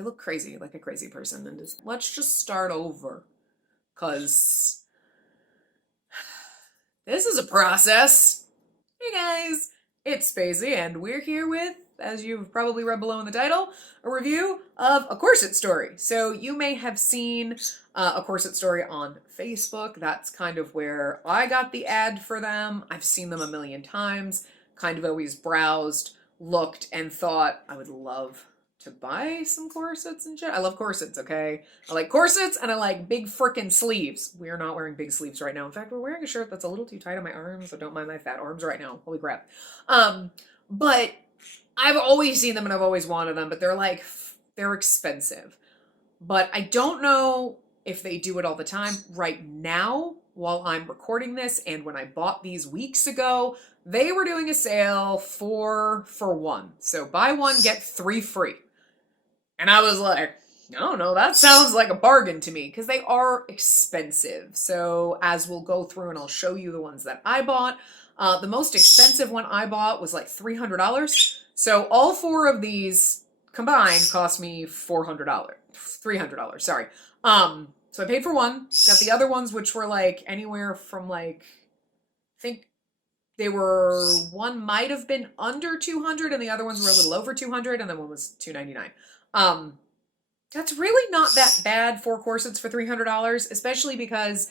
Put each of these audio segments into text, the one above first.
I look crazy, like a crazy person, and let's just start over, cause this is a process. Hey guys, it's Spacey, and we're here with, as you've probably read below in the title, a review of A Corset Story. So you may have seen A Corset Story on Facebook. That's kind of where I got the ad for them. I've seen them a million times, kind of always browsed, looked, and thought I would love to buy some corsets and shit. I love corsets, okay? I like corsets and I like big frickin' sleeves. We are not wearing big sleeves right now. In fact, we're wearing a shirt that's a little too tight on my arms, so don't mind my fat arms right now. Holy crap. But I've always seen them and I've always wanted them, but they're expensive. But I don't know if they do it all the time. Right now, while I'm recording this, and when I bought these weeks ago, they were doing a sale 4 for 1. So buy one, get 3 free. And I was like, no, that sounds like a bargain to me, because they are expensive. So as we'll go through and I'll show you the ones that I bought, the most expensive one I bought was like $300. So all 4 of these combined cost me $300, sorry. So I paid for one, got the other ones, which were like anywhere from like, I think one might have been under 200 and the other ones were a little over 200 and then one was $299. That's really not that bad for corsets for $300, especially because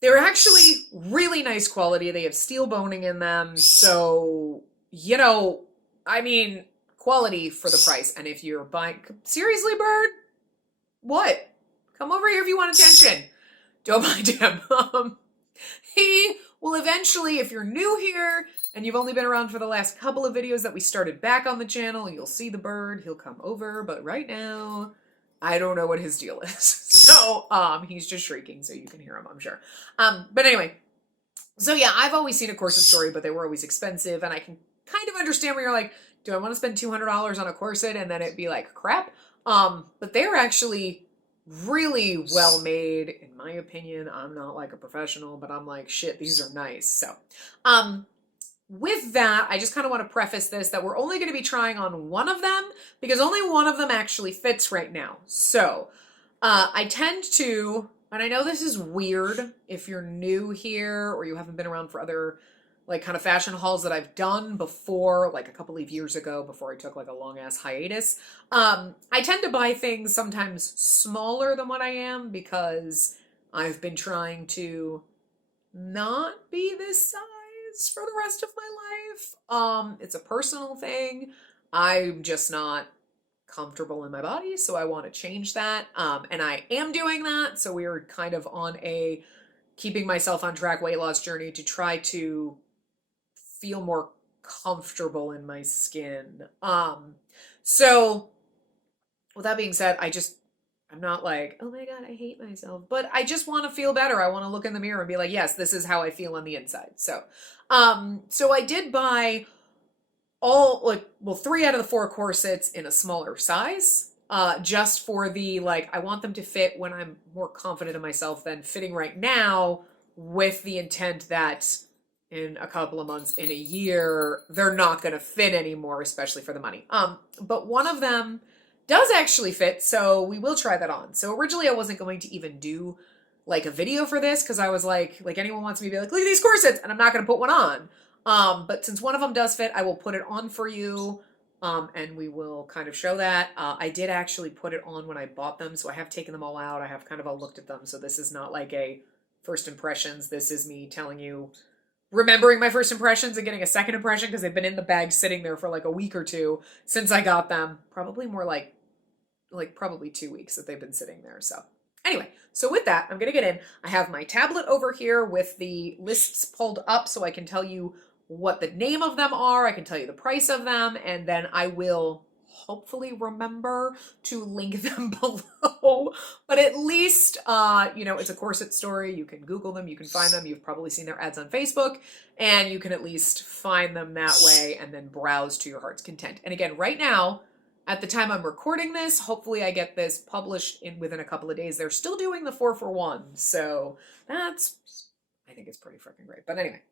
they're actually really nice quality. They have steel boning in them. So, I mean, quality for the price. And if you're buying, seriously, Bird, what? Come over here if you want attention. Don't mind him. He will eventually, if you're new here and you've only been around for the last couple of videos that we started back on the channel, you'll see the bird. He'll come over, but right now, I don't know what his deal is. So, he's just shrieking, so you can hear him, I'm sure. But anyway, so yeah, I've always seen A Corset Story, but they were always expensive, and I can kind of understand where you're like, do I want to spend $200 on a corset and then it'd be like crap? But they're actually really well made, in my opinion. I'm not like a professional, but I'm like, shit, these are nice. So, with that, I just kind of want to preface this that we're only going to be trying on one of them because only one of them actually fits right now. So, I tend to, and I know this is weird if you're new here or you haven't been around for other like kind of fashion hauls that I've done before, like a couple of years ago before I took like a long ass hiatus. I tend to buy things sometimes smaller than what I am because I've been trying to not be this size for the rest of my life. It's a personal thing. I'm just not comfortable in my body, so I want to change that. And I am doing that. So we're kind of on a keeping myself on track weight loss journey to try to feel more comfortable in my skin. So with that being said, I'm not like, oh my God, I hate myself, but I just want to feel better. I want to look in the mirror and be like, yes, this is how I feel on the inside. So, so I did buy 3 out of the 4 corsets in a smaller size, just for the, I want them to fit when I'm more confident in myself than fitting right now, with the intent that in a couple of months, in a year, they're not going to fit anymore, especially for the money. But one of them does actually fit, so we will try that on. So originally I wasn't going to even do like a video for this because I was like anyone wants me to be like, look at these corsets, and I'm not going to put one on. But since one of them does fit, I will put it on for you, and we will kind of show that. I did actually put it on when I bought them, so I have taken them all out. I have kind of all looked at them, so this is not like a first impressions. This is me telling you, remembering my first impressions and getting a second impression because they've been in the bag sitting there for like a week or two since I got them. Probably more like probably 2 weeks that they've been sitting there. So anyway, so with that, I'm going to get in. I have my tablet over here with the lists pulled up so I can tell you what the name of them are. I can tell you the price of them, and then I will hopefully remember to link them below. But at least, it's A Corset Story. You can Google them. You can find them. You've probably seen their ads on Facebook, and you can at least find them that way and then browse to your heart's content. And again, right now, at the time I'm recording this, hopefully I get this published within a couple of days. They're still doing the 4 for 1. So I think it's pretty freaking great. But anyway.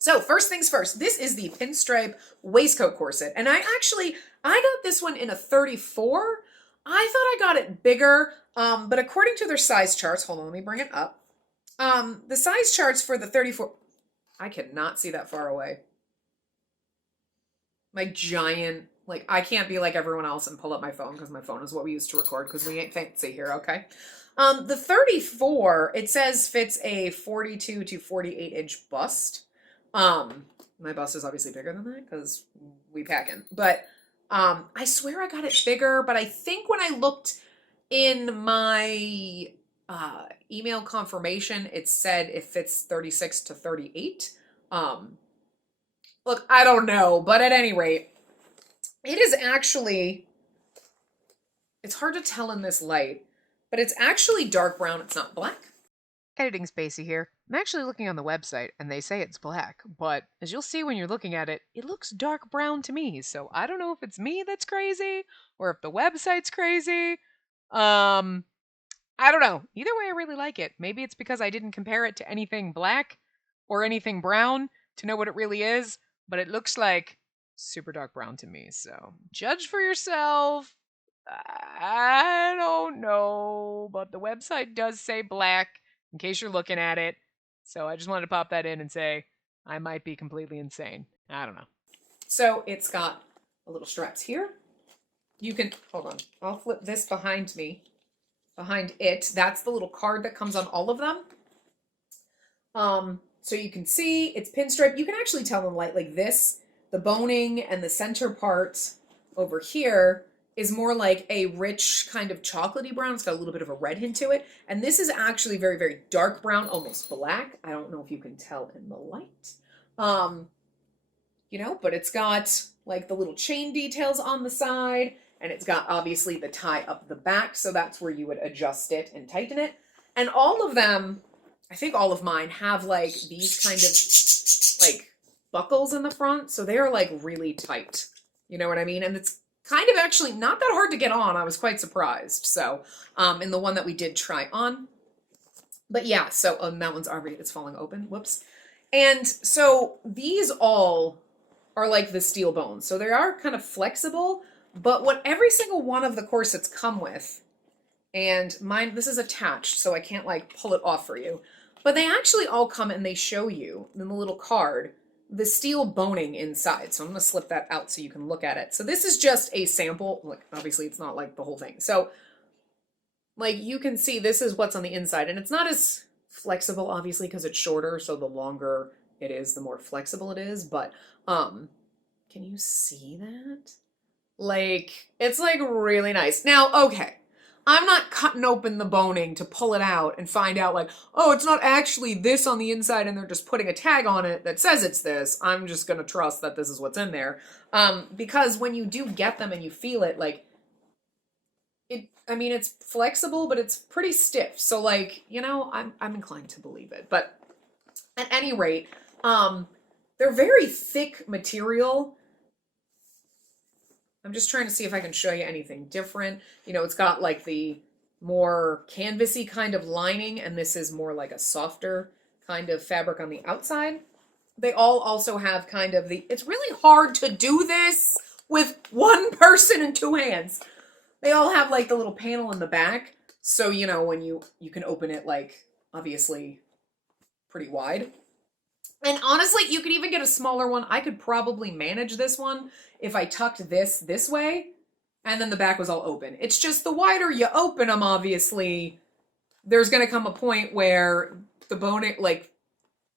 So first things first, this is the Pinstripe waistcoat corset. And I got this one in a 34. I thought I got it bigger, but according to their size charts, hold on, let me bring it up. The size charts for the 34, I cannot see that far away. My giant, like, I can't be like everyone else and pull up my phone because my phone is what we use to record because we ain't fancy here, okay? The 34, it says fits a 42 to 48 inch bust. My bust is obviously bigger than that because we packing. But I swear I got it bigger, but I think when I looked in my email confirmation, it said it fits 36 to 38. Look, I don't know, but at any rate, it is actually, it's hard to tell in this light, but it's actually dark brown. It's not black. Editing Spacey here. I'm actually looking on the website and they say it's black, but as you'll see when you're looking at it, it looks dark brown to me. So I don't know if it's me that's crazy or if the website's crazy. I don't know. Either way, I really like it. Maybe it's because I didn't compare it to anything black or anything brown to know what it really is, but it looks like super dark brown to me. So judge for yourself. I don't know, but the website does say black in case you're looking at it. So I just wanted to pop that in and say I might be completely insane. I don't know. So it's got a little straps here. You can, hold on, I'll flip this behind me, behind it. That's the little card that comes on all of them. So you can see it's pinstripe. You can actually tell in light like this, the boning and the center part over here is more like a rich kind of chocolatey brown. It's got a little bit of a red hint to it. And this is actually very, very dark brown, almost black. I don't know if you can tell in the light. You know, but it's got like the little chain details on the side, and it's got obviously the tie up the back, so that's where you would adjust it and tighten it. And all of them, I think all of mine have like these kind of like buckles in the front, so they are like really tight. You know what I mean? And it's kind of actually not that hard to get on. I was quite surprised. So, in the one that we did try on. But yeah, so that one's already, it's falling open. Whoops. And so these all are like the steel bones. So they are kind of flexible, but what every single one of the corsets come with, and mine, this is attached, so I can't like pull it off for you, but they actually all come and they show you in the little card the steel boning inside. So I'm going to slip that out so you can look at it. So this is just a sample. Like, obviously it's not like the whole thing. So like you can see this is what's on the inside, and it's not as flexible obviously because it's shorter, so the longer it is, the more flexible it is, but can you see that? Like, it's like really nice. Now, okay, I'm not cutting open the boning to pull it out and find out like, oh, it's not actually this on the inside and they're just putting a tag on it that says it's this. I'm just gonna trust that this is what's in there. Because when you do get them and you feel it, like, I mean, it's flexible, but it's pretty stiff. So like, you know, I'm inclined to believe it. But at any rate, they're very thick material. I'm just trying to see if I can show you anything different. You know, it's got like the more canvasy kind of lining, and this is more like a softer kind of fabric on the outside. They all also have kind of the, it's really hard to do this with one person and two hands. They all have like the little panel in the back. So, you know, when you can open it like obviously pretty wide. And honestly, you could even get a smaller one. I could probably manage this one if I tucked this way and then the back was all open. It's just the wider you open them, obviously, there's going to come a point where the bone, like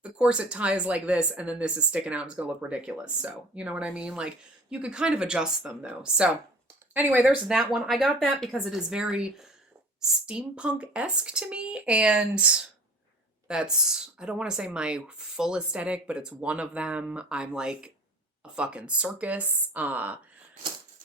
the corset tie is like this and then this is sticking out. It's going to look ridiculous. So, you know what I mean? Like you could kind of adjust them though. So anyway, there's that one. I got that because it is very steampunk-esque to me, and that's, I don't want to say my full aesthetic, but it's one of them. I'm like a fucking circus.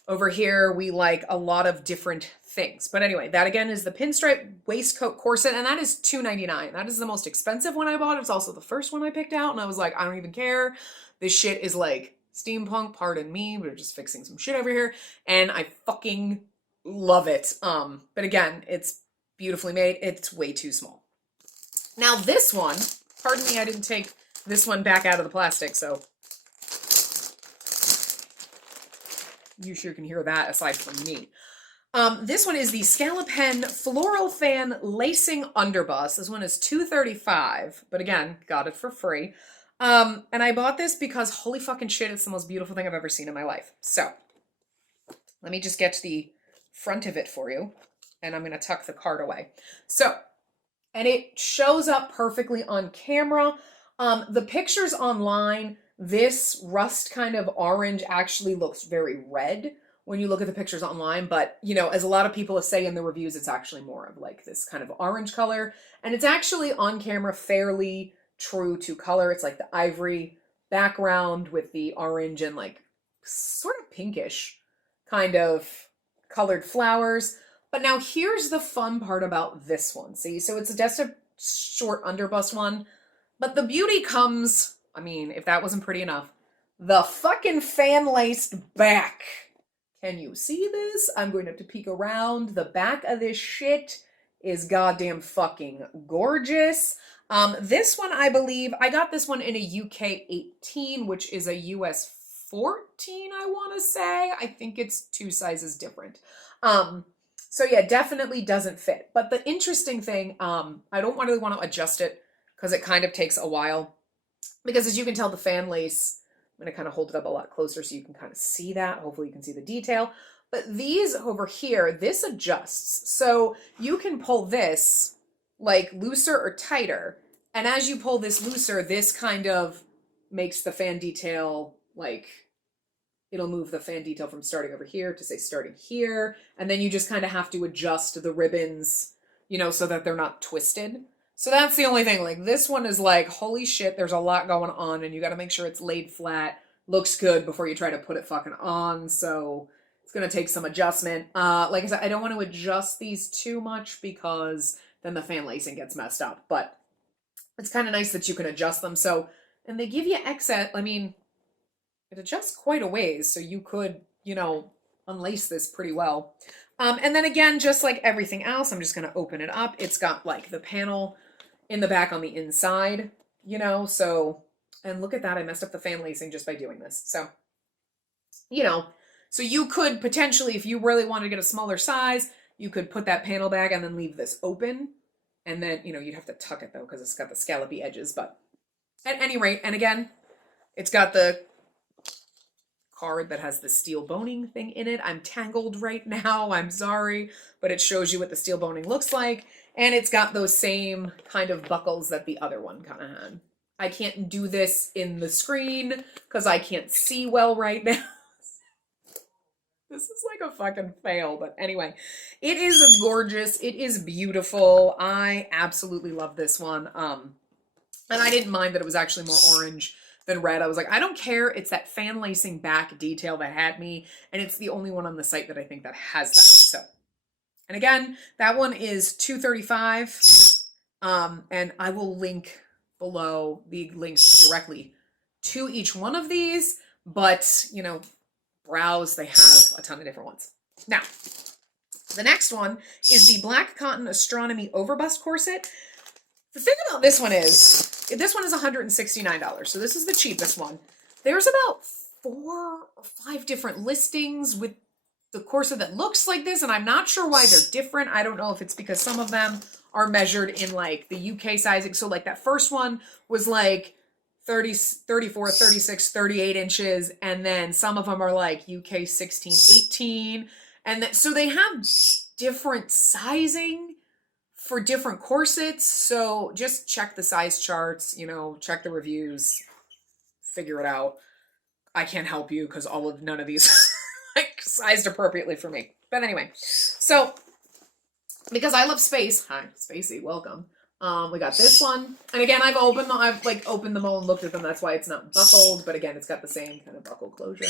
Over here, we like a lot of different things. But anyway, that again is the pinstripe waistcoat corset, and that is $2.99. That is the most expensive one I bought. It's also the first one I picked out, and I was like, I don't even care. This shit is like steampunk, pardon me. We're just fixing some shit over here, and I fucking love it. But again, it's beautifully made. It's way too small. Now this one, pardon me, I didn't take this one back out of the plastic, so you sure can hear that aside from me. This one is the Scallop Hen Floral Fan Lacing Underbust. This one is $2.35, but again, got it for free. And I bought this because holy fucking shit, it's the most beautiful thing I've ever seen in my life. So, let me just get to the front of it for you, and I'm going to tuck the card away. So, and it shows up perfectly on camera. The pictures online, this rust kind of orange actually looks very red when you look at the pictures online, but you know, as a lot of people say in the reviews, it's actually more of like this kind of orange color, and it's actually on camera fairly true to color. It's like the ivory background with the orange and like sort of pinkish kind of colored flowers. But now here's the fun part about this one. See, so it's just a short underbust one, but the beauty comes, I mean, if that wasn't pretty enough, the fucking fan laced back. Can you see this? I'm going to have to peek around. The back of this shit is goddamn fucking gorgeous. This one, I believe, I got this one in a UK 18, which is a US 14, I want to say. I think it's 2 sizes different. So yeah, definitely doesn't fit. But the interesting thing, I don't really want to adjust it because it kind of takes a while. Because as you can tell, the fan lace, I'm going to kind of hold it up a lot closer so you can kind of see that. Hopefully you can see the detail. But these over here, this adjusts. So you can pull this like looser or tighter. And as you pull this looser, this kind of makes the fan detail like, it'll move the fan detail from starting over here to say starting here. And then you just kind of have to adjust the ribbons, you know, so that they're not twisted. So that's the only thing. Like this one is like, holy shit, there's a lot going on and you got to make sure it's laid flat, looks good before you try to put it fucking on. So it's going to take some adjustment. Like I said, I don't want to adjust these too much because then the fan lacing gets messed up, but it's kind of nice that you can adjust them. So, and they give you excess, I mean, it adjusts quite a ways. So you could, you know, unlace this pretty well. And then again, just like everything else, I'm just going to open it up. It's got like the panel in the back on the inside, you know, so, and look at that, I messed up the fan lacing just by doing this. So, you know, so you could potentially, if you really wanted to get a smaller size, you could put that panel back and then leave this open. And then, you know, you'd have to tuck it though, because it's got the scallopy edges, but at any rate, and again, it's got the card that has the steel boning thing in it. I'm tangled right now, I'm sorry, but it shows you what the steel boning looks like. And it's got those same kind of buckles that the other one kind of had. I can't do this in the screen because I can't see well right now. This is like a fucking fail, but anyway, it is gorgeous. It is beautiful. I absolutely love this one. And I didn't mind that it was actually more orange than red. I was like, I don't care. It's that fan lacing back detail that had me, and it's the only one on the site that I think that has that. So. And again, that one is $2.35. And I will link below the links directly to each one of these, but you know, browse, they have a ton of different ones. Now, the next one is the Black Cotton Astronomy Overbust Corset. The thing about this one is $169, so this is the cheapest one. There's about 4 or 5 different listings with the corset that looks like this, and I'm not sure why they're different. I don't know if it's because some of them are measured in like the UK sizing. So like that first one was like 30, 34, 36, 38 inches, and then some of them are like UK 16, 18. And so they have different sizing for different corsets. So just check the size charts, you know, check the reviews, figure it out. I can't help you because none of these like sized appropriately for me. But anyway, so because I love space, hi, Spacey, welcome. We got this one, and again, I've opened them all and looked at them. That's why it's not buckled, but again, it's got the same kind of buckle closure.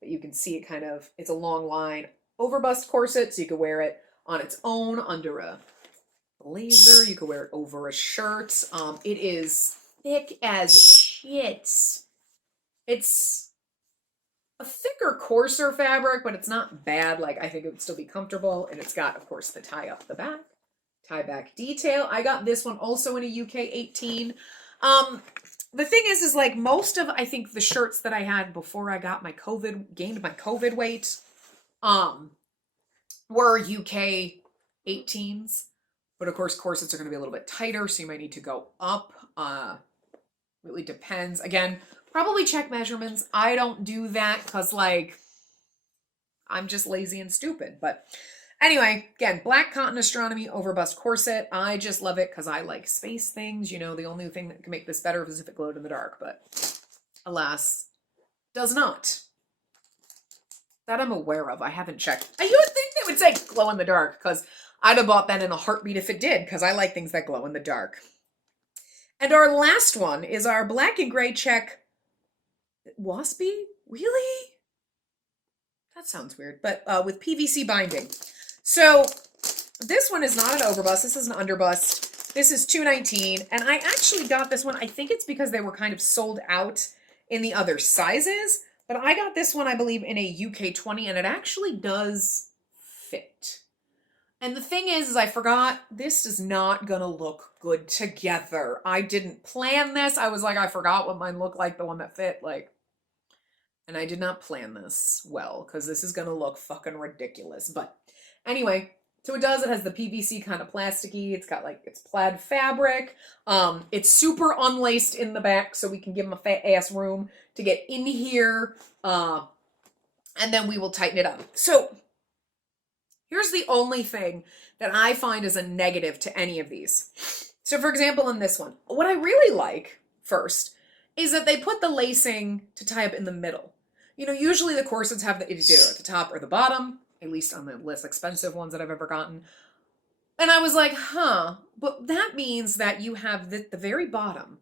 But you can see it kind of, it's a long line overbust corset, so you could wear it on its own under a blazer. You could wear it over a shirt. It is thick as shit. It's a thicker, coarser fabric, but it's not bad. Like, I think it would still be comfortable. And it's got, of course, the tie up the back, tie back detail. I got this one also in a UK 18. The thing is like most of, I think, the shirts that I had before I got my gained my COVID weight, were UK 18s, but of course corsets are going to be a little bit tighter, so you might need to go up. Really depends. Again, probably check measurements. I don't do that because, like, I'm just lazy and stupid. But anyway, again, black cotton astronomy overbust corset. I just love it because I like space things. You know, the only thing that can make this better is if it glowed in the dark, but alas, does not. That I'm aware of. I haven't checked. You would think they would say glow in the dark because I'd have bought that in a heartbeat if it did because I like things that glow in the dark. And our last one is our black and gray check. Waspy? Really? That sounds weird, but with PVC binding. So this one is not an overbust. This is an underbust. This is $2.19, and I actually got this one. I think it's because they were kind of sold out in the other sizes, but I got this one, I believe, in a UK 20, and it actually does fit. And the thing is I forgot, this is not gonna look good together. I didn't plan this. I was like, I forgot what mine looked like, the one that fit, like, and I did not plan this well, because this is gonna look fucking ridiculous. But anyway, so it does, it has the PVC kind of plasticky, it's got like, it's plaid fabric. It's super unlaced in the back, so we can give them a fat ass room to get in here. And then we will tighten it up. So here's the only thing that I find is a negative to any of these. So for example, in this one, what I really like first is that they put the lacing to tie up in the middle. You know, usually the corsets have the either at the top or the bottom, at least on the less expensive ones that I've ever gotten. And I was like, huh, but that means that you have the very bottom,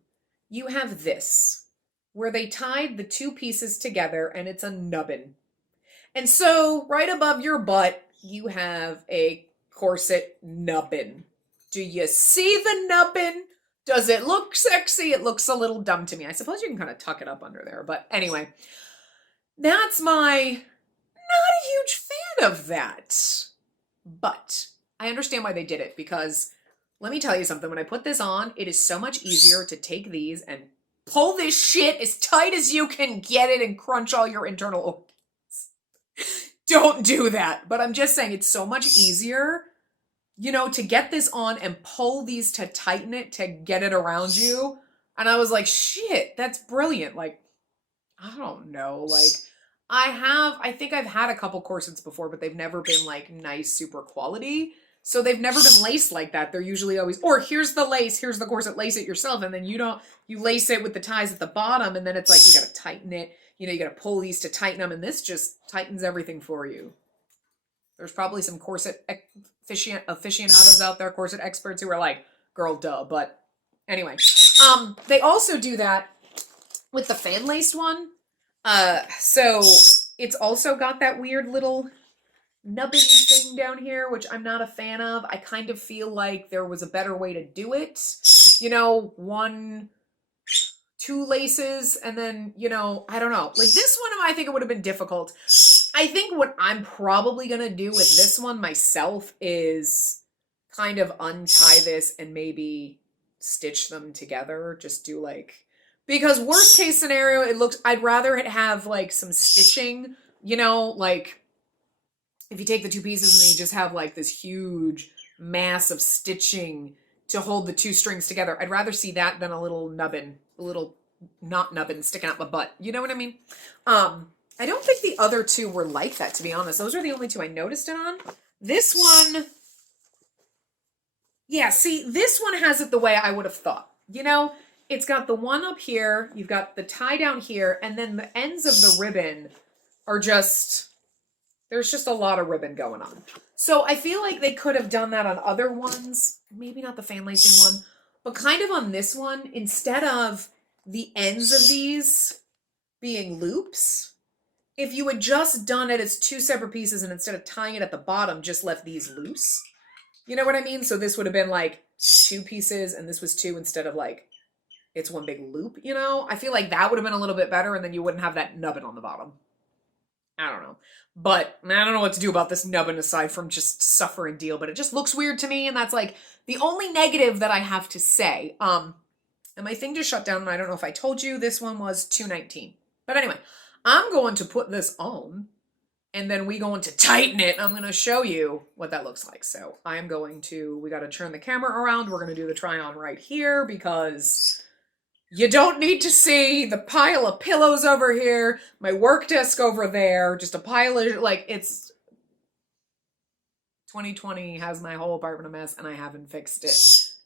you have this, where they tied the two pieces together and it's a nubbin. And so right above your butt, you have a corset nubbin. Do you see the nubbin? Does it look sexy? It looks a little dumb to me. I suppose you can kind of tuck it up under there. But anyway, that's my not a huge fan of that. But I understand why they did it, because let me tell you something. When I put this on, it is so much easier to take these and pull this shit as tight as you can get it and crunch all your internal organs. Don't do that. But I'm just saying, it's so much easier, you know, to get this on and pull these to tighten it to get it around you. And I was like, shit, that's brilliant. Like, I don't know. Like, I think I've had a couple corsets before, but they've never been like nice, super quality. So they've never been laced like that. They're usually always, or here's the lace, here's the corset, lace it yourself. And then you lace it with the ties at the bottom. And then it's like, you got to tighten it. You know, you got to pull these to tighten them, and this just tightens everything for you. There's probably some corset aficionados out there, corset experts, who are like, girl, duh. But anyway, they also do that with the fan laced one. So it's also got that weird little nubbin thing down here, which I'm not a fan of. I kind of feel like there was a better way to do it. You know, two laces, and then, you know, I don't know. Like this one, I think it would have been difficult. I think what I'm probably going to do with this one myself is kind of untie this and maybe stitch them together. Just do like, because worst case scenario, I'd rather it have like some stitching, you know, like if you take the two pieces and then you just have like this huge mass of stitching to hold the two strings together. I'd rather see that than a little nubbin, a little not nubbin sticking out my butt. You know what I mean? I don't think the other two were like that, to be honest. Those are the only two I noticed it on. This one, yeah, see, this one has it the way I would have thought. You know, it's got the one up here, you've got the tie down here, and then the ends of the ribbon are just, there's just a lot of ribbon going on. So I feel like they could have done that on other ones, maybe not the fan lacing one, but kind of on this one, instead of the ends of these being loops, if you had just done it as two separate pieces and instead of tying it at the bottom, just left these loose. You know what I mean? So this would have been like two pieces and this was two instead of like, it's one big loop, you know? I feel like that would have been a little bit better, and then you wouldn't have that nubbin on the bottom. I don't know. But I don't know what to do about this nubbin aside from just suffer and deal, but it just looks weird to me, and that's like the only negative that I have to say. And my thing just shut down, and I don't know if I told you, this one was $2.19. But anyway, I'm going to put this on, and then we going to tighten it. I'm going to show you what that looks like. So I'm going to, we got to turn the camera around. We're going to do the try on right here because you don't need to see the pile of pillows over here, my work desk over there, just a pile of, like, it's 2020 has my whole apartment a mess and I haven't fixed it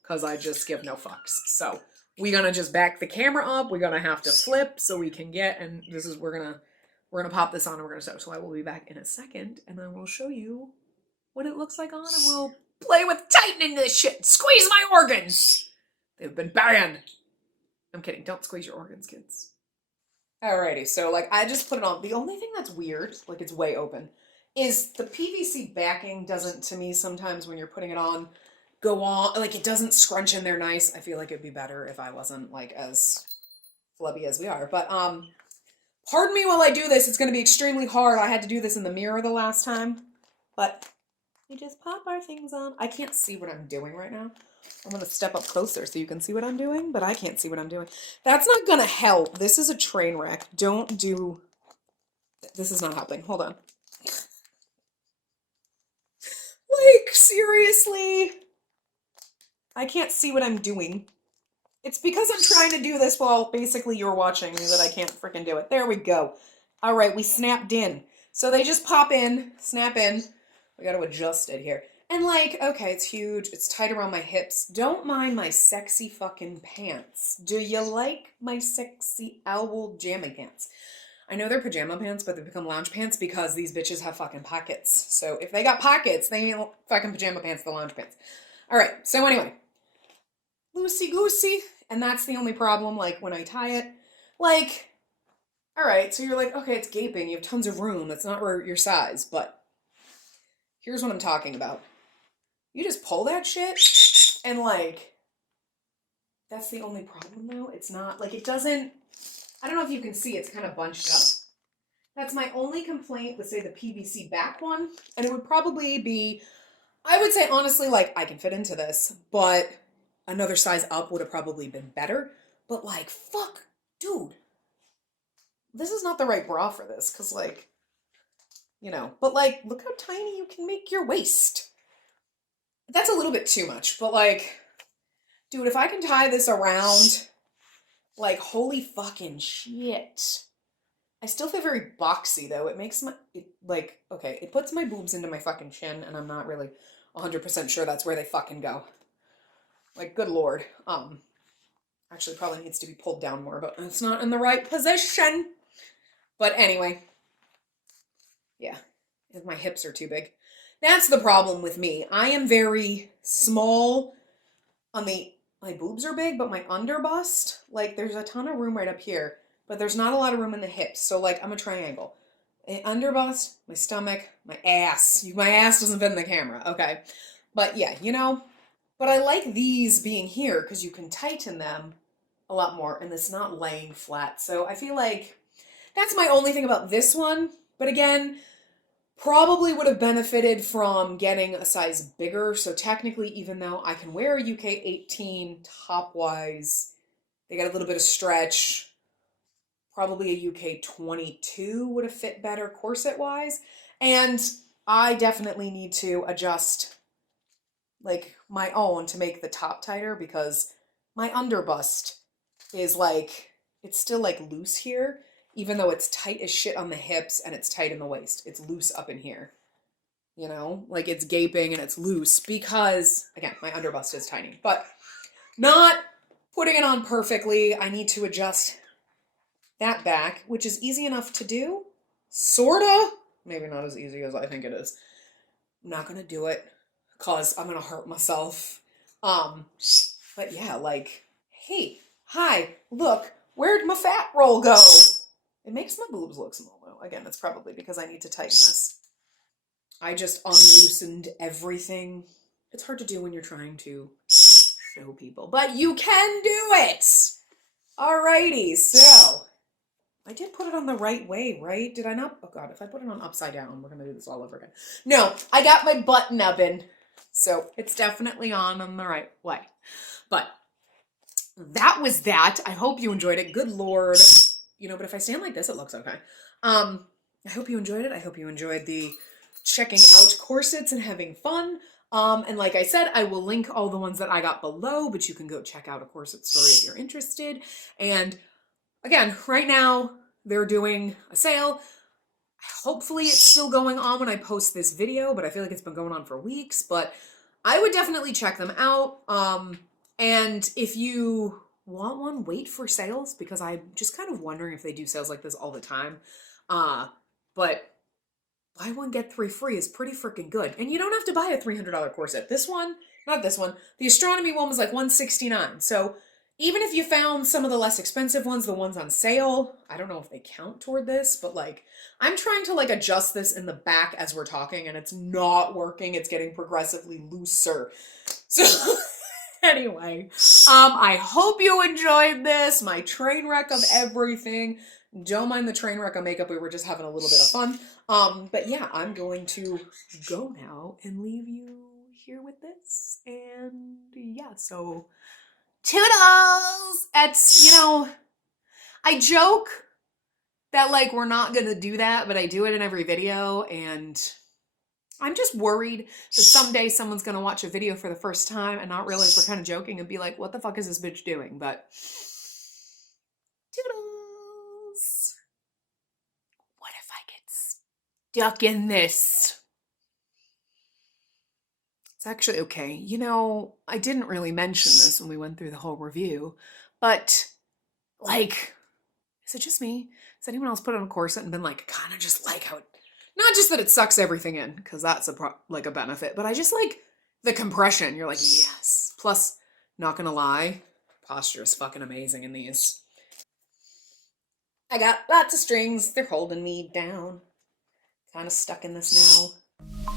because I just give no fucks. So we're gonna just back the camera up. We're gonna have to flip so we can get, and this is, we're gonna pop this on and we're gonna start. So I will be back in a second and then we'll show you what it looks like on, and we'll play with tightening this shit. Squeeze my organs. They've been banned. I'm kidding. Don't squeeze your organs, kids. Alrighty, so like I just put it on. The only thing that's weird, like it's way open, is the PVC backing doesn't, to me, sometimes when you're putting it on, go on, like it doesn't scrunch in there nice. I feel like it'd be better if I wasn't like as flubby as we are. But pardon me while I do this. It's going to be extremely hard. I had to do this in the mirror the last time, but we just pop our things on. I can't see what I'm doing right now. I'm going to step up closer so you can see what I'm doing, but I can't see what I'm doing. That's not going to help. This is a train wreck. Don't do... This is not helping. Hold on. Like, seriously? I can't see what I'm doing. It's because I'm trying to do this while basically you're watching me that I can't freaking do it. There we go. All right, we snapped in. So they just pop in, snap in. We got to adjust it here. And like, okay, it's huge. It's tight around my hips. Don't mind my sexy fucking pants. Do you like my sexy owl jammy pants? I know they're pajama pants, but they become lounge pants because these bitches have fucking pockets. So if they got pockets, they ain't fucking pajama pants, the lounge pants. All right, so anyway. Loosey-goosey. And that's the only problem, like, when I tie it. Like, all right, so you're like, okay, it's gaping. You have tons of room. That's not your size, but here's what I'm talking about. You just pull that shit, and, like, that's the only problem, though. It's not, like, it doesn't, I don't know if you can see, it's kind of bunched up. That's my only complaint with, say, the PVC back one, and it would probably be, I would say, honestly, like, I can fit into this, but another size up would have probably been better. But, like, fuck, dude, this is not the right bra for this, because, like, you know, but, like, look how tiny you can make your waist. That's a little bit too much, but, like, dude, if I can tie this around, like, holy fucking shit. I still feel very boxy, though. It makes my, like, okay, it puts my boobs into my fucking chin, and I'm not really 100% sure that's where they fucking go. Like, good lord. Actually probably needs to be pulled down more, but it's not in the right position. But anyway. Yeah. My hips are too big. That's the problem with me. I am very small on the, my boobs are big, but my underbust, like, there's a ton of room right up here, but there's not a lot of room in the hips. So, like, I'm a triangle. An underbust, my stomach, my ass. My ass doesn't fit in the camera, okay? But yeah, you know, but I like these being here because you can tighten them a lot more and it's not laying flat. So I feel like that's my only thing about this one. But again, probably would have benefited from getting a size bigger. So technically, even though I can wear a UK 18 top-wise, they got a little bit of stretch. Probably a UK 22 would have fit better corset-wise. And I definitely need to adjust, like, my own to make the top tighter because my underbust is, like, it's still, like, loose here. Even though it's tight as shit on the hips and it's tight in the waist. It's loose up in here. You know? Like, it's gaping and it's loose because, again, my underbust is tiny. But not putting it on perfectly. I need to adjust that back, which is easy enough to do. Sorta. Maybe not as easy as I think it is. I'm not gonna do it because I'm gonna hurt myself. But yeah, like, hey, hi, look, where'd my fat roll go? It makes my boobs look small, though. Again, it's probably because I need to tighten this. I just unloosened everything. It's hard to do when you're trying to show people, but you can do it! Alrighty, so I did put it on the right way, right? Did I not? Oh god, if I put it on upside down, we're gonna do this all over again. No, I got my butt nubbin, so it's definitely on the right way. But that was that. I hope you enjoyed it. Good lord. You know, but if I stand like this, it looks okay. I I hope you enjoyed it. I hope you enjoyed the checking out corsets and having fun. And like I said, I will link all the ones that I got below, but you can go check out A Corset Story if you're interested. And again, right now they're doing a sale. Hopefully it's still going on when I post this video, but I feel like it's been going on for weeks. But I would definitely check them out. And if you want one, wait for sales, because I'm just kind of wondering if they do sales like this all the time. But buy one, get three free is pretty freaking good. And you don't have to buy a $300 corset. This one, not this one, the Astronomy one was like $169. So even if you found some of the less expensive ones, the ones on sale, I don't know if they count toward this, but like, I'm trying to like adjust this in the back as we're talking and it's not working. It's getting progressively looser. So anyway, I hope you enjoyed this, my train wreck of everything. Don't mind the train wreck of makeup. We were just having a little bit of fun. But yeah, I'm going to go now and leave you here with this. And yeah, so toodles! It's, you know, I joke that like we're not gonna do that, but I do it in every video, and I'm just worried that someday someone's gonna watch a video for the first time and not realize we're kind of joking and be like, what the fuck is this bitch doing? But toodles! What if I get stuck in this? It's actually okay. You know, I didn't really mention this when we went through the whole review, but like, is it just me? Has anyone else put on a corset and been like, kind of just like how it, not just that it sucks everything in, because that's like a benefit, but I just like the compression. You're like, yes. Plus, not gonna lie, posture is fucking amazing in these. I got lots of strings. They're holding me down. Kind of stuck in this now.